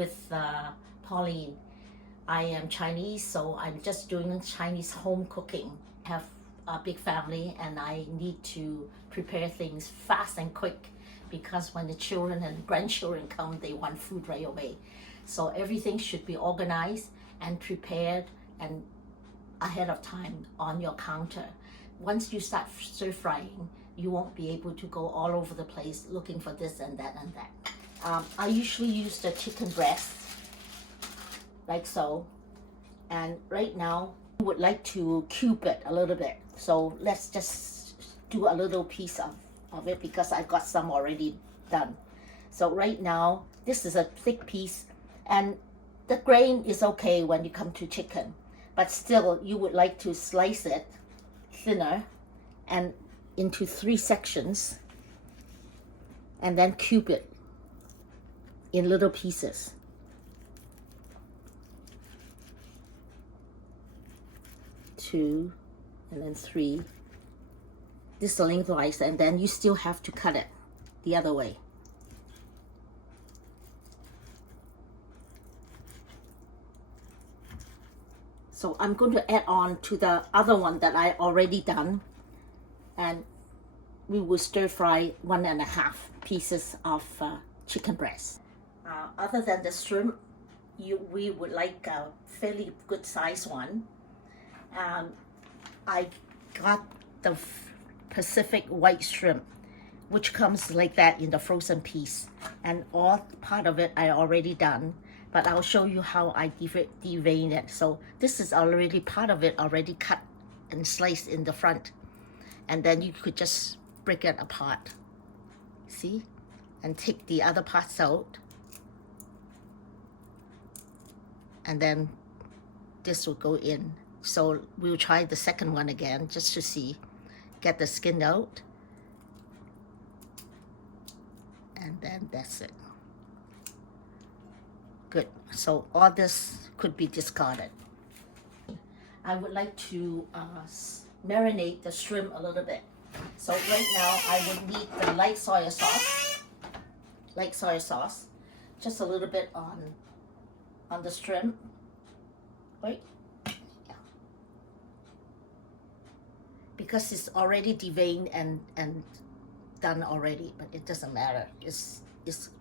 with Pauline. I am Chinese, so I'm just doing Chinese home cooking. I have a big family and I need to prepare things fast and quick because when the children and grandchildren come, they want food right away. So everything should be organized and prepared and ahead of time on your counter. Once you start stir frying, you won't be able to go all over the place looking for this and that and that. I usually use the chicken breast, like so. And right now, I would like to cube it a little bit. So let's just do a little piece of it because I've got some already done. So right now, this is a thick piece and the grain is okay when you come to chicken, but still you would like to slice it thinner and into 3 sections and then cube it in little pieces. Two and then 3. This is lengthwise, and then you still have to cut it the other way. So I'm going to add on to the other one that I already done, and we will stir fry 1.5 pieces of chicken breast. Other than the shrimp, we would like a fairly good size one. I got the Pacific white shrimp, which comes like that in the frozen piece, and all part of it I already done, but I'll show you how I devein it. So this is already part of it already cut and sliced in the front, and then you could just break it apart, see, and take the other parts out, and then this will go in. So we'll try the second one again just to see. Get the skin out, and then that's it. Good. So all this could be discarded. I would like to marinate the shrimp a little bit. So right now I would need the light soya sauce, just a little bit on the shrimp, right? Because it's already deveined and done already, but it doesn't matter. It's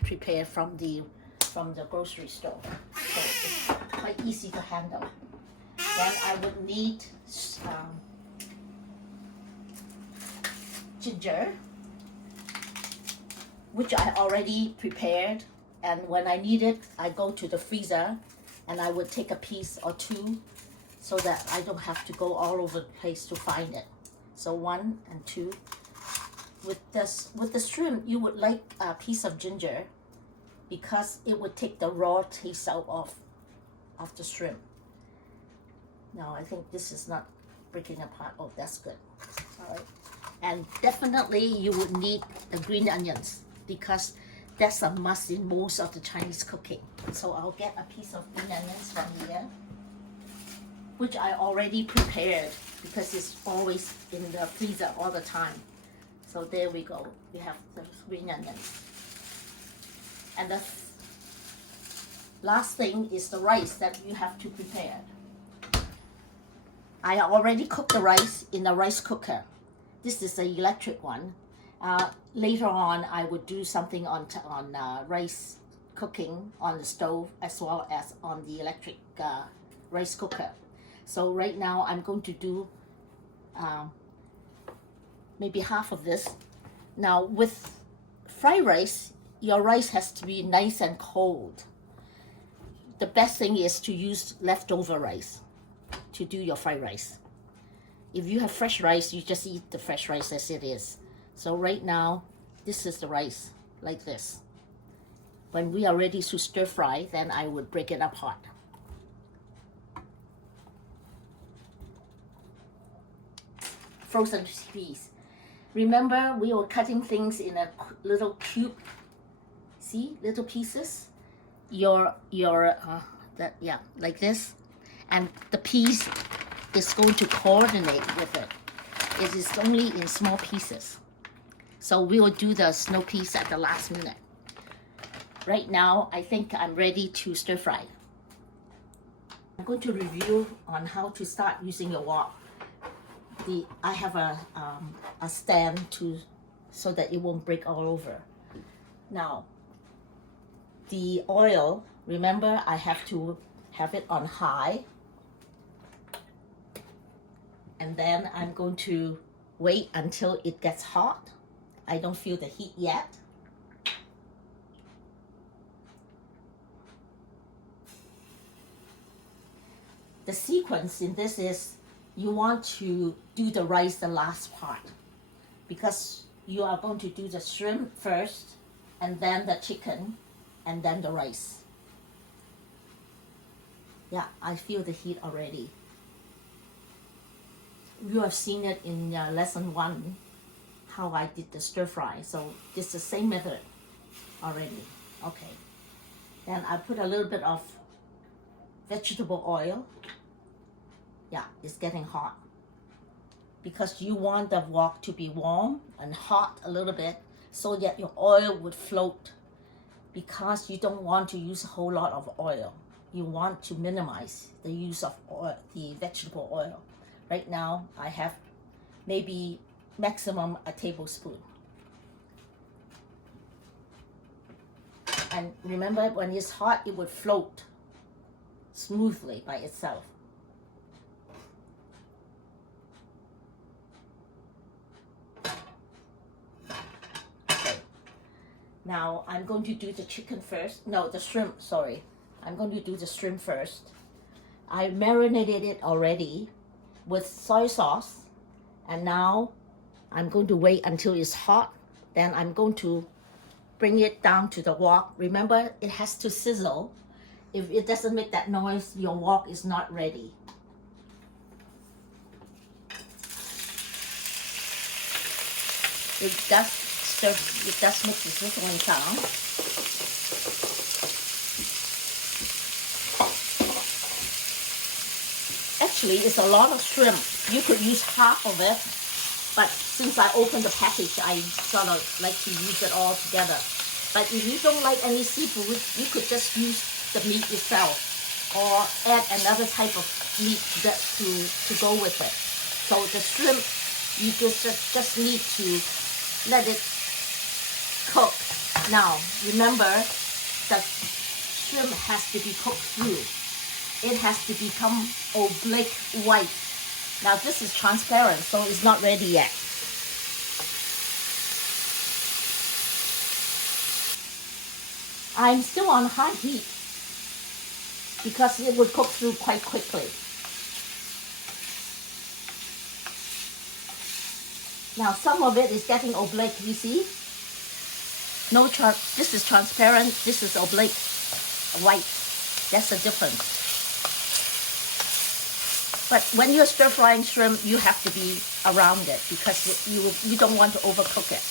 prepared from the grocery store, so it's quite easy to handle. Then I would need ginger, which I already prepared, and when I need it, I go to the freezer and I would take a piece or 2 so that I don't have to go all over the place to find it. So 1 and 2. With the shrimp, you would like a piece of ginger because it would take the raw taste out of the shrimp. Now I think this is not breaking apart. Oh, that's good. All right. And definitely you would need the green onions because that's a must in most of the Chinese cooking. So I'll get a piece of green onions from here, which I already prepared because it's always in the freezer all the time. So there we go. We have the green onions. And the last thing is the rice that you have to prepare. I already cooked the rice in the rice cooker. This is the electric one. Later on, I would do something on rice cooking on the stove as well as on the electric rice cooker. So right now I'm going to do maybe half of this. Now with fried rice, your rice has to be nice and cold. The best thing is to use leftover rice to do your fried rice. If you have fresh rice, you just eat the fresh rice as it is. So right now, this is the rice, like this. When we are ready to stir fry, then I would break it up hot. Frozen peas. Remember, we were cutting things in a little cube. See, little pieces. Like this, and the peas is going to coordinate with it. It is only in small pieces. So we will do the snow peas at the last minute. Right now, I think I'm ready to stir fry. I'm going to review on how to start using your wok. I have a stand so that it won't break all over. Now, the oil, remember I have to have it on high. And then I'm going to wait until it gets hot. I don't feel the heat yet. The sequence in this is you want to do the rice the last part, because you are going to do the shrimp first, and then the chicken, and then the rice. Yeah, I feel the heat already. You have seen it in lesson 1, how I did the stir fry. So it's the same method already. Okay. Then I put a little bit of vegetable oil. Yeah, it's getting hot. Because you want the wok to be warm and hot a little bit so that your oil would float. Because you don't want to use a whole lot of oil. You want to minimize the use of oil, the vegetable oil. Right now, I have maybe maximum a tablespoon. And remember, when it's hot, it would float smoothly by itself. Okay. Now, I'm going to do the chicken first. No, the shrimp, sorry. I'm going to do the shrimp first. I marinated it already with soy sauce, and now I'm going to wait until it's hot. Then I'm going to bring it down to the wok. Remember, it has to sizzle. If it doesn't make that noise, your wok is not ready. It does stir, it does make the sizzling sound. Actually, it's a lot of shrimp. You could use half of it, but since I opened the package, I sort of like to use it all together. But if you don't like any seafood, you could just use the meat itself, or add another type of meat to go with it. So the shrimp, you just need to let it cook. Now, remember that shrimp has to be cooked through. It has to become oblique white. Now this is transparent, so it's not ready yet. I'm still on high heat because it would cook through quite quickly. Now some of it is getting oblique, you see? This is transparent, this is oblique white. That's the difference. But when you're stir frying shrimp, you have to be around it because you don't want to overcook it.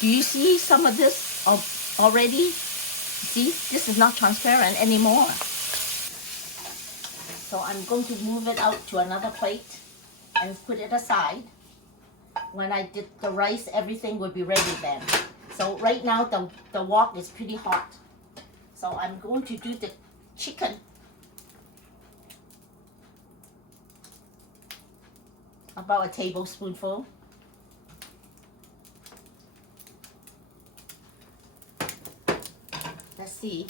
Do you see some of this already? See, this is not transparent anymore. So I'm going to move it out to another plate and put it aside. When I did the rice, everything will be ready then. So right now the wok is pretty hot. So I'm going to do the chicken. About a tablespoonful. Let's see.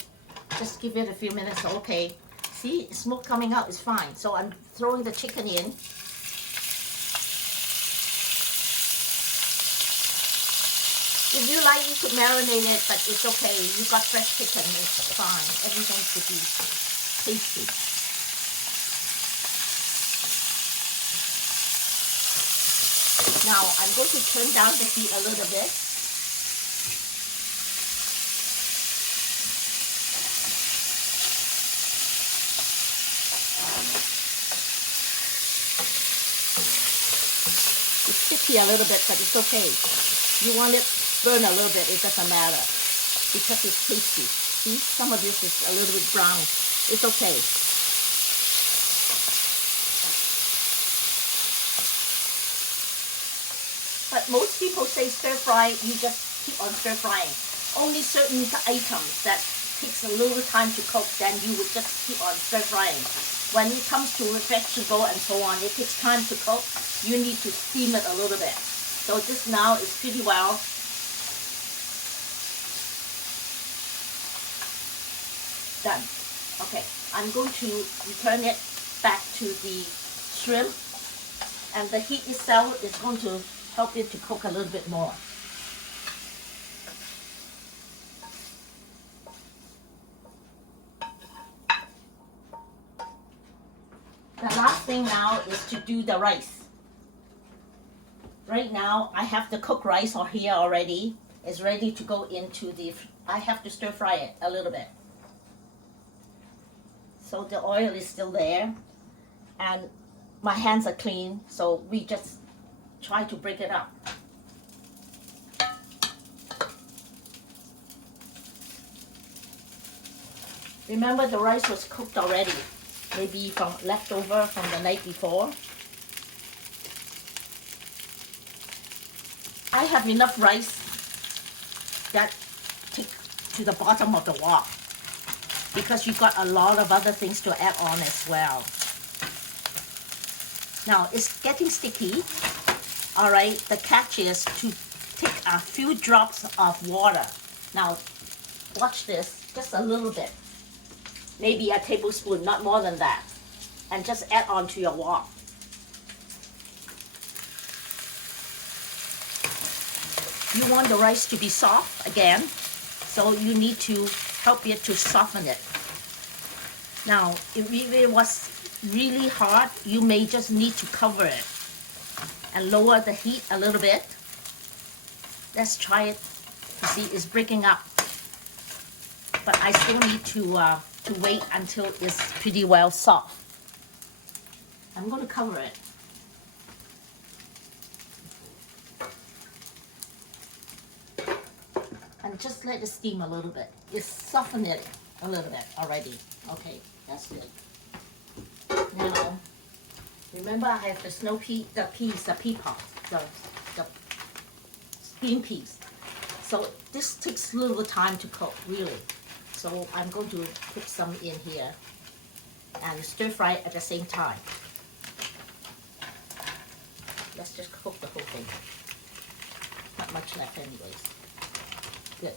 Just give it a few minutes. Okay. See, smoke coming out is fine. So I'm throwing the chicken in. If you like, you could marinate it, but it's okay. You've got fresh chicken, it's fine. Everything should be tasty. Now, I'm going to turn down the heat a little bit. It's sticky a little bit, but it's okay. You want it burn a little bit, it doesn't matter because it's tasty. See, some of this is a little bit brown. It's okay. But most people say stir fry, you just keep on stir frying. Only certain items that takes a little time to cook, then you would just keep on stir frying. When it comes to vegetable and so on, it takes time to cook. You need to steam it a little bit. So this now is pretty well done. Okay, I'm going to return it back to the shrimp, and the heat itself is going to help it to cook a little bit more. The last thing now is to do the rice. Right now, I have the cooked rice here already. It's ready to go into the, I have to stir fry it a little bit. So the oil is still there, and my hands are clean, so we just try to break it up. Remember, the rice was cooked already, maybe from leftover from the night before. I have enough rice that take to the bottom of the wok, because you got a lot of other things to add on as well. Now it's getting sticky. All right, the catch is to take a few drops of water. Now watch this, just a little bit, maybe a tablespoon, not more than that, and just add on to your wok. You want the rice to be soft again, so you need to help it to soften it. Now, if it was really hot, you may just need to cover it and lower the heat a little bit. Let's try it. You see, it's breaking up, but I still need to wait until it's pretty well soft. I'm going to cover it. And just let it steam a little bit. It's softened it a little bit already. Okay, that's good. Now, remember I have the snow pea, the pea pod, the green peas. So this takes a little time to cook, really. So I'm going to put some in here and stir fry at the same time. Let's just cook the whole thing. Not much left anyways. Good.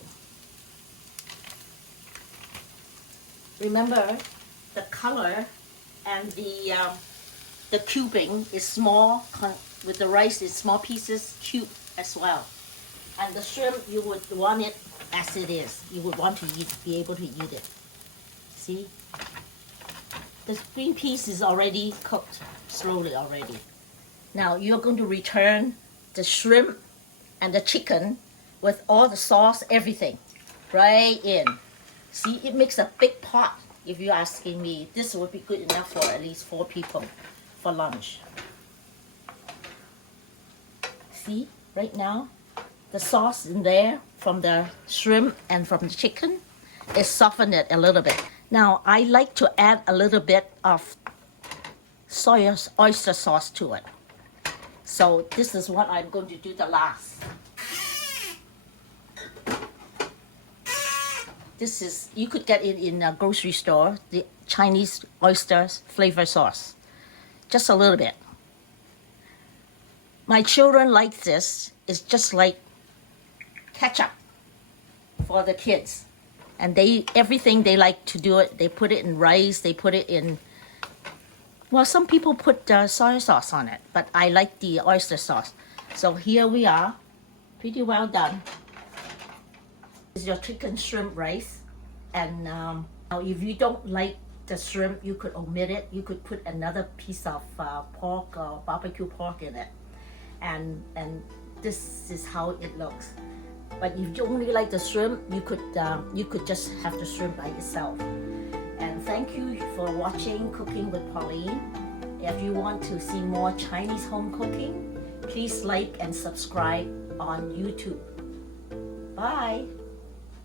Remember, the color and the cubing is small, with the rice is small pieces, cubed as well. And the shrimp, you would want it as it is. You would want to be able to eat it. See? The green peas is already cooked slowly already. Now you're going to return the shrimp and the chicken with all the sauce, everything, right in. See, it makes a big pot. If you're asking me, this would be good enough for at least 4 people for lunch. See, right now, the sauce in there from the shrimp and from the chicken is softened it a little bit. Now, I like to add a little bit of soya oyster sauce to it. So this is what I'm going to do the last. This is, you could get it in a grocery store, the Chinese oyster flavor sauce. Just a little bit. My children like this. It's just like ketchup for the kids. And everything they like to do it, they put it in rice, they put it in, well, some people put soy sauce on it, but I like the oyster sauce. So here we are, pretty well done. This is your chicken shrimp rice. And now if you don't like the shrimp, you could omit it. You could put another piece of pork or barbecue pork in it. And this is how it looks. But if you only like the shrimp, you could just have the shrimp by itself. And thank you for watching Cooking with Pauline. If you want to see more Chinese home cooking, please like and subscribe on YouTube. Bye.